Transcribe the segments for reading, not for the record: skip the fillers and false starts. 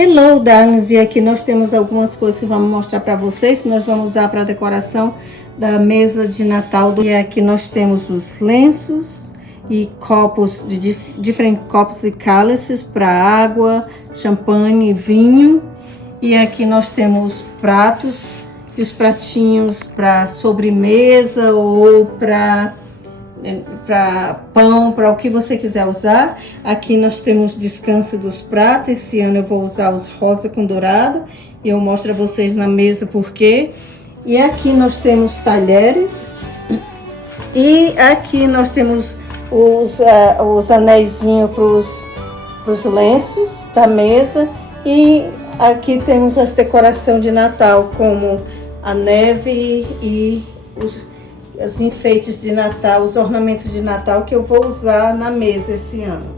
Hello, darlings! E aqui nós temos algumas coisas que vamos mostrar para vocês. Nós vamos usar para decoração da mesa de Natal. E aqui nós temos os lenços e copos de diferentes copos e cálices para água, champanhe, vinho. E aqui nós temos pratos e os pratinhos para sobremesa ou para pão, para o que você quiser usar. Aqui nós temos descanso dos pratos. Esse ano eu vou usar os rosa com dourado e eu mostro a vocês na mesa porque. E aqui nós temos talheres e aqui nós temos os anéisinhos para os lenços da mesa. E aqui temos as decorações de Natal, como a neve e os enfeites de Natal, os ornamentos de Natal que eu vou usar na mesa esse ano.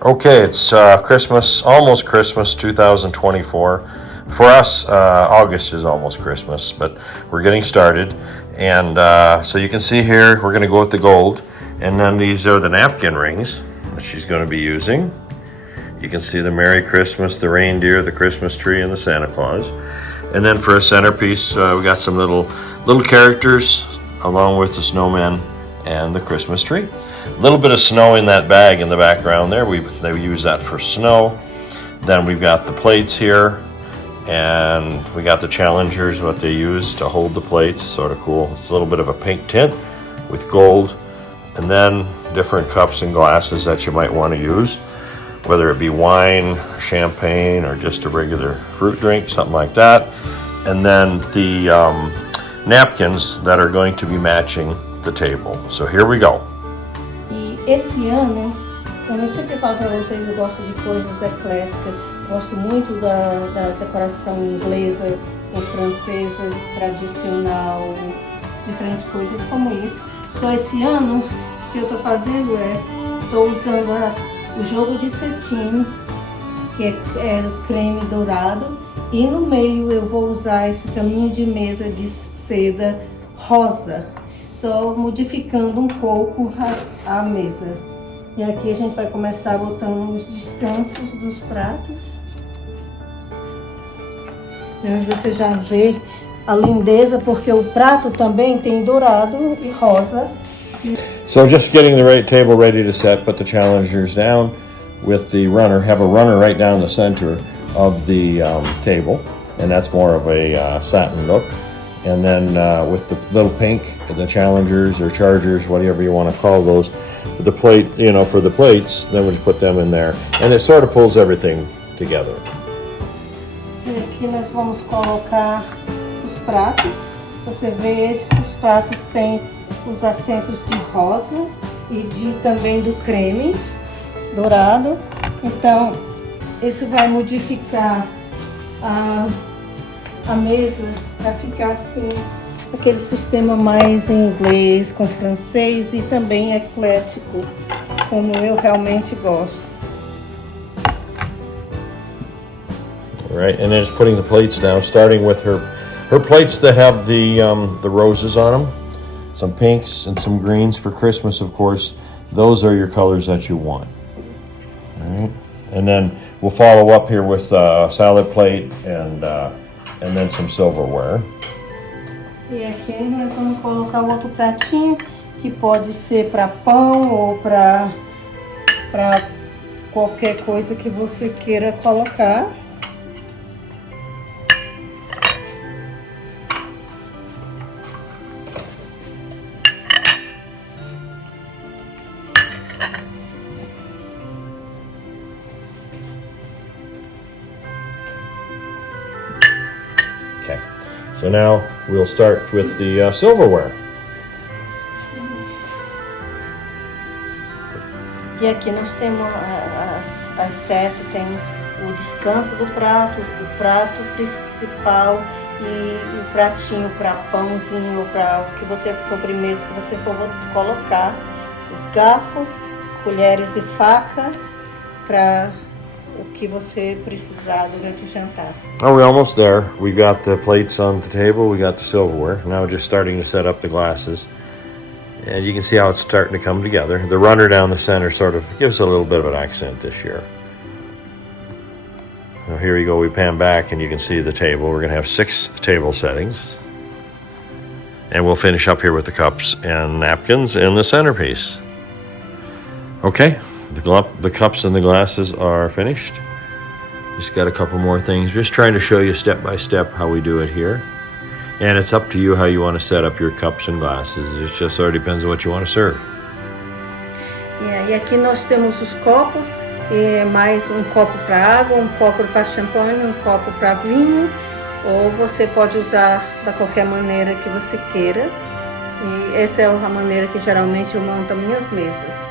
Okay, it's Christmas, almost Christmas 2024. For us, August is almost Christmas, but we're getting started. And so you can see here, we're going to go with the gold. And then these are the napkin rings that she's going to be using. You can see the Merry Christmas, the reindeer, the Christmas tree, and the Santa Claus. And then for a centerpiece, we got some little characters along with the snowman and the Christmas tree. A little bit of snow in that bag in the background there. They use that for snow. Then we've got the plates here, and we got the challengers, what they use to hold the plates. Sort of cool. It's a little bit of a pink tint with gold, and then different cups and glasses that you might want to use, whether it be wine, champagne, or just a regular fruit drink, something like that. And then the napkins that are going to be matching the table. So here we go. E esse ano, como eu sempre falo para vocês, eu gosto de coisas ecléticas. Gosto muito da decoração inglesa ou francesa, tradicional, diferentes coisas como isso. Só esse ano, o que eu estou fazendo estou usando o jogo de cetim, que é creme dourado, e no meio eu vou usar esse caminho de mesa de seda rosa, só modificando um pouco a mesa. E aqui a gente vai começar botando os descansos dos pratos. E você já vê a lindeza, porque o prato também tem dourado e rosa. So just getting the right table ready to set, put the challengers down with the runner, have a runner right down the center of the table, and that's more of a satin look. And then with the little pink, the challengers or chargers, whatever you want to call those, for the plate, for the plates, then we put them in there, and it sort of pulls everything together. E aqui nós vamos colocar os pratos. Você vê, os pratos têm os acentos de rosa e também do creme dourado. Então, isso vai modificar a mesa para ficar assim, aquele sistema mais inglês com francês e também eclético, como eu realmente gosto. All right, and then just putting the plates down, starting with her plates that have the roses on them, some pinks and some greens for Christmas, of course. Those are your colors that you want. All right, and then we'll follow up here with a salad plate and then some silverware. E aqui nós vamos colocar o outro pratinho, que pode ser para pão ou para qualquer coisa que você queira colocar. Okay, so now we'll start with the silverware. E aqui nós temos as sete, tem o descanso do prato, o prato principal e o pratinho para pãozinho, para o que você sobremesa que você for colocar, os garfos, colheres e faca para o que você precisar durante o jantar. Oh, we're almost there. We got the plates on the table, we got the silverware. Now we're just starting to set up the glasses. And you can see how it's starting to come together. The runner down the center sort of gives a little bit of an accent this year. Now here you go, we pan back and you can see the table. We're gonna have 6 table settings. And we'll finish up here with the cups and napkins and the centerpiece. Okay, the cups and the glasses are finished. Just got a couple more things. Just trying to show you step by step how we do it here. And it's up to you how you want to set up your cups and glasses. It just sort of depends on what you want to serve. E aqui nós temos os copos, mais um copo para água, um copo para champanhe, um copo para vinho, ou você pode usar da qualquer maneira que você queira. E essa é a maneira que geralmente eu monto as minhas mesas.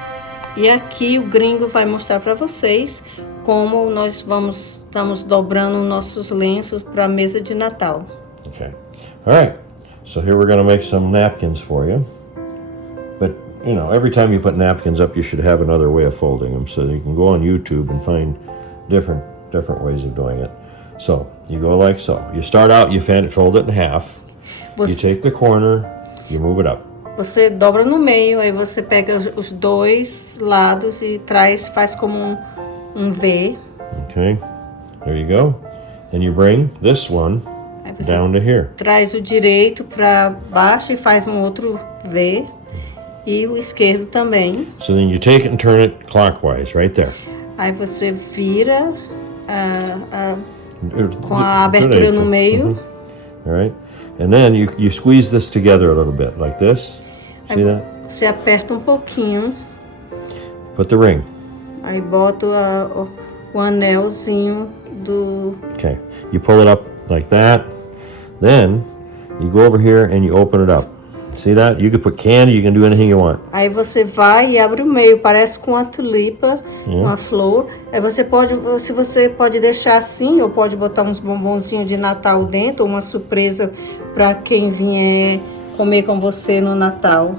E aqui o gringo vai mostrar para vocês como nós estamos dobrando nossos lenços para a mesa de Natal. Okay. All right. So here we're going to make some napkins for you. But, you know, every time you put napkins up, you should have another way of folding them. So you can go on YouTube and find different ways of doing it. So you go like so. You start out, you fold it in half. You take the corner, you move it up. Você dobra no meio, aí você pega os dois lados e faz como um V. Okay, there you go. And you bring this one down to here. Traz o direito para baixo e faz um outro V. E o esquerdo também. So then you take it and turn it clockwise, right there. Aí você vira com a abertura no meio. All right. And then you squeeze this together a little bit, like this. See that? Você aperta um pouquinho. Put the ring. Aí bota o anelzinho do... Okay. You pull it up like that. Then you go over here and you open it up. See that? You can put candy, you can do anything you want. Aí você vai e abre o meio, parece com uma tulipa, uma flor. Aí você pode deixar assim, ou pode botar uns bombonzinhos de Natal dentro, ou uma surpresa para quem vier comer com você no Natal.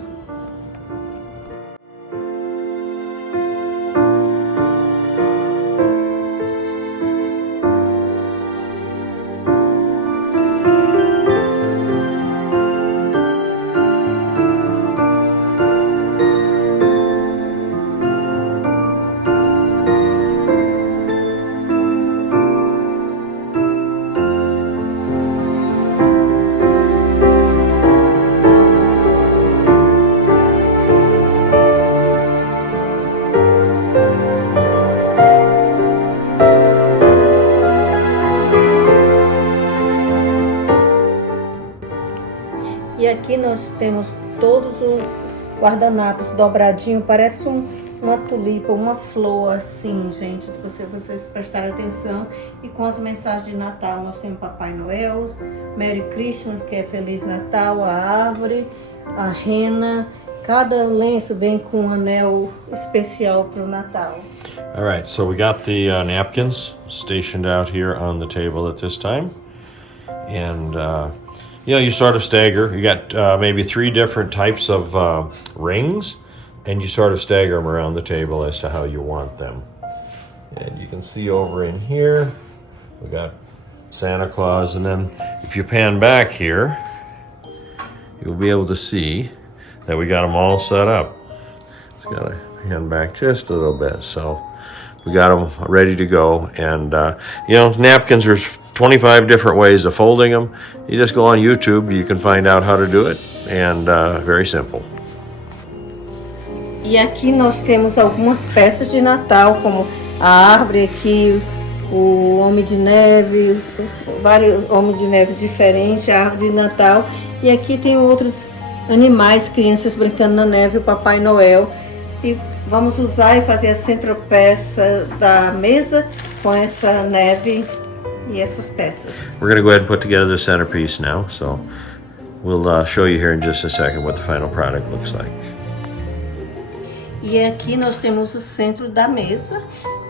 E aqui nós temos todos os guardanapos dobradinho, parece uma tulipa, uma flor assim, gente, se vocês prestarem atenção. E com as mensagens de Natal, nós temos Papai Noel, Merry Christmas, que é Feliz Natal, a árvore, a rena. Cada lenço vem com um anel especial para o Natal. All right, so we got the napkins stationed out here on the table at this time. And you sort of stagger. You got maybe 3 different types of rings, and you sort of stagger them around the table as to how you want them. And you can see over in here, we got Santa Claus, and then if you pan back here, you'll be able to see that we got them all set up. It's got to hand back just a little bit, so we got them ready to go. And napkins, there's 25 different ways of folding them. You just go on YouTube, you can find out how to do it, and very simple. E aqui nós temos algumas peças de Natal, como a árvore aqui, o Homem de Neve, vários Homens de Neve diferentes, a árvore de Natal. E aqui tem outros animais, crianças brincando na neve, o Papai Noel. E vamos usar e fazer a centerpiece da mesa com essa neve e essas peças. We're going to go ahead and put together the centerpiece now, so we'll show you here in just a second what the final product looks like. E aqui nós temos o centro da mesa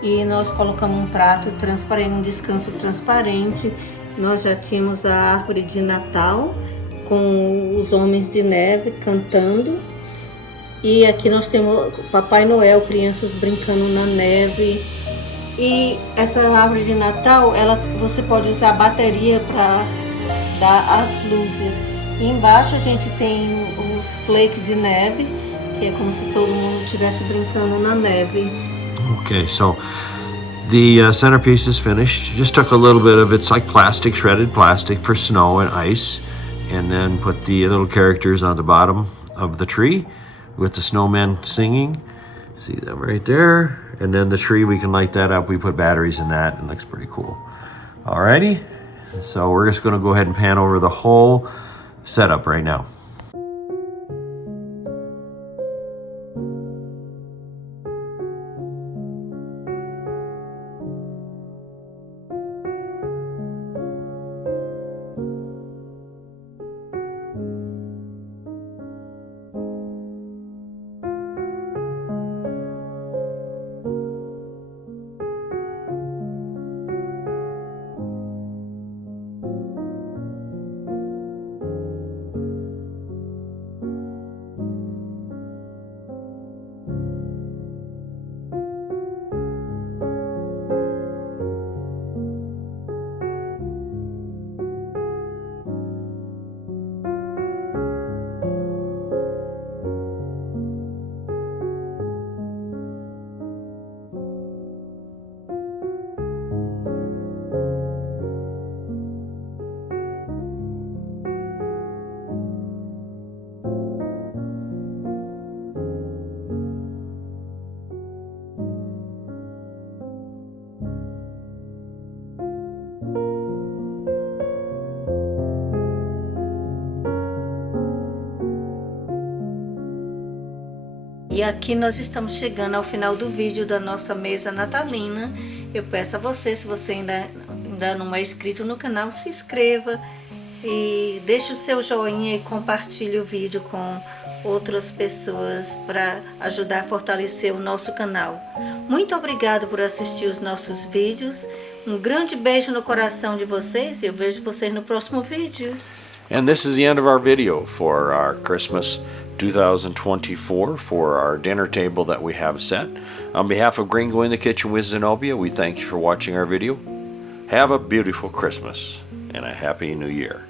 e nós colocamos um prato transparente, um descanso transparente. Nós já tínhamos a árvore de Natal com os homens de neve cantando. E aqui nós temos Papai Noel, crianças brincando na neve. E essa árvore de Natal, você pode usar a bateria para dar as luzes. E embaixo a gente tem os flakes de neve, que é como se todo mundo estivesse brincando na neve. Okay, so The centerpiece is finished. Just took a little bit of, it's like plastic, shredded plastic for snow and ice, and then put the little characters on the bottom of the tree with the snowmen singing. See them right there. And then the tree, we can light that up. We put batteries in that, and it looks pretty cool. Alrighty, so we're just gonna go ahead and pan over the whole setup right now. E aqui nós estamos chegando ao final do vídeo da nossa mesa natalina. Eu peço a você, se você ainda não é inscrito no canal, se inscreva e deixe o seu joinha e compartilhe o vídeo com outras pessoas para ajudar a fortalecer o nosso canal. Muito obrigado por assistir os nossos vídeos. Um grande beijo no coração de vocês e eu vejo vocês no próximo vídeo. And this is the end of our video for our Christmas 2024 for our dinner table that we have set. On behalf of Gringo in the Kitchen with Zenobia, we thank you for watching our video. Have a beautiful Christmas and a Happy New Year.